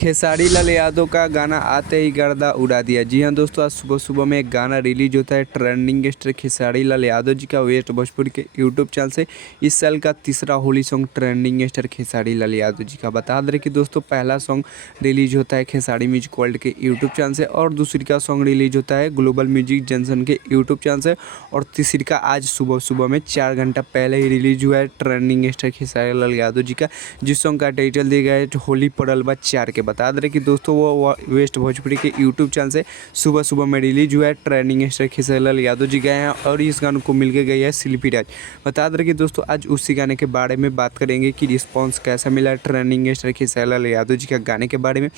खेसारी लाल यादव का गाना आते ही गर्दा उड़ा दिया। जी हाँ दोस्तों, आज सुबह सुबह में एक गाना रिलीज होता है। ट्रेंडिंग स्टार खेसारी लाल यादव जी का वेस्ट भोजपुरी के यूट्यूब चैनल से इस साल का तीसरा Holi song trending star Khesari Lal Yadav ji का। बता दें कि दोस्तों पहला सॉन्ग रिलीज होता है खेसारी म्यूजिक वर्ल्ड के यूट्यूब चैनल से, और दूसरी का सॉन्ग रिलीज होता है ग्लोबल म्यूजिक जंक्शन के यूट्यूब चैनल से, और तीसरी का आज सुबह सुबह में 4 घंटा पहले ही रिलीज हुआ है ट्रेंडिंग स्टार खेसारी लाल यादव जी का, जिस सॉन्ग का टाइटल दिया गया है होली पड़ल बा 4 के। बता दें कि दोस्तों वो वेस्ट भोजपुरी के यूट्यूब चैनल से सुबह सुबह में रिलीज हुआ है। ट्रेंडिंग स्टार खेसारी लाल यादव जी गए हैं और इस गाने को मिल के गई है शिल्पी राज। बता दें कि दोस्तों आज उसी गाने के बारे में बात करेंगे कि रिस्पांस कैसा मिला है ट्रेंडिंग स्टार खेसारी लाल यादव जी का गाने के बारे में।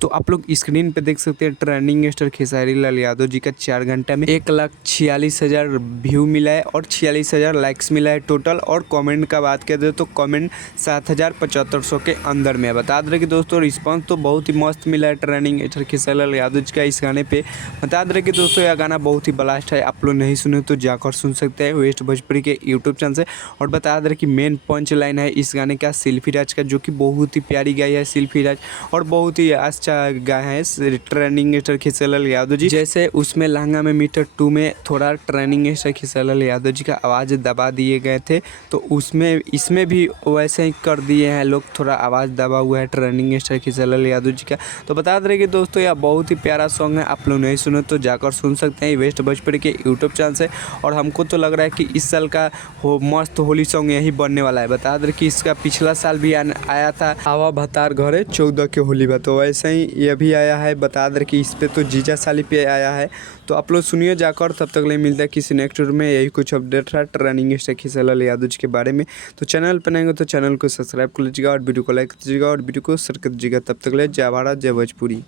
तो आप लोग स्क्रीन पे देख सकते हैं ट्रेंडिंग स्टार खेसारी लाल यादव जी का 4 घंटा में 1,46,000 व्यू मिला है और 46,000 लाइक्स मिला है टोटल। और कमेंट का बात करें तो कमेंट 7,7500 के अंदर में है। बता दें कि दोस्तों रिस्पांस तो बहुत ही मस्त मिला है ट्रेंडिंग स्टार खेसारी लाल यादव जी का इस गाने पे। बता दें कि दोस्तों यह गाना बहुत ही ब्लास्ट है, आप लोग नहीं सुने तो जाकर सुन सकते हैं वेस्ट भोजपुरी के यूट्यूब चैनल से। और बता दें कि मेन पंच लाइन है इस गाने का शिल्पी राज का, जो कि बहुत ही प्यारी गाई है शिल्पी राज, और बहुत ही अच्छा गाया है ट्रेंडिंग स्टार खेसारी लाल यादव जी। जैसे उसमें लहंगा में मीटर 2 में थोड़ा ट्रेंडिंग स्टार खेसारी लाल यादव जी का आवाज़ दबा दिए गए थे, तो उसमें इसमें भी वैसे ही कर दिए हैं लोग, थोड़ा आवाज़ दबा हुआ है ट्रेंडिंग स्टार खेसारी लाल यादव जी का। तो बता दें कि दोस्तों यह बहुत ही प्यारा सॉन्ग है, आप लोग नहीं सुने तो जाकर सुन सकते हैं वेस्ट भोजपुरी के यूट्यूब चैनल से। और हमको तो लग रहा है कि इस साल का मस्त होली सॉन्ग यही बनने वाला है। बता दें कि इसका पिछला साल भी आया था आवा भतार घरे 14 के होली बा, तो वैसे ही ये भी आया है। बता दें कि इस पे तो जीजा साली पे आया है। तो आप लोग सुनिए जाकर, तब तक ले मिलता है किसी नेक्स्ट वीडियो में। यही कुछ अपडेट रहा ट्रेंडिंग स्टार खेसारी लाल यादव जी के बारे में। तो चैनल पर आएंगे तो चैनल को सब्सक्राइब कर लीजिएगा और वीडियो को लाइक कीजिएगा और वीडियो को शेयर कर दीजिएगा। तब तक ले जय भारत जय भोजपुरी।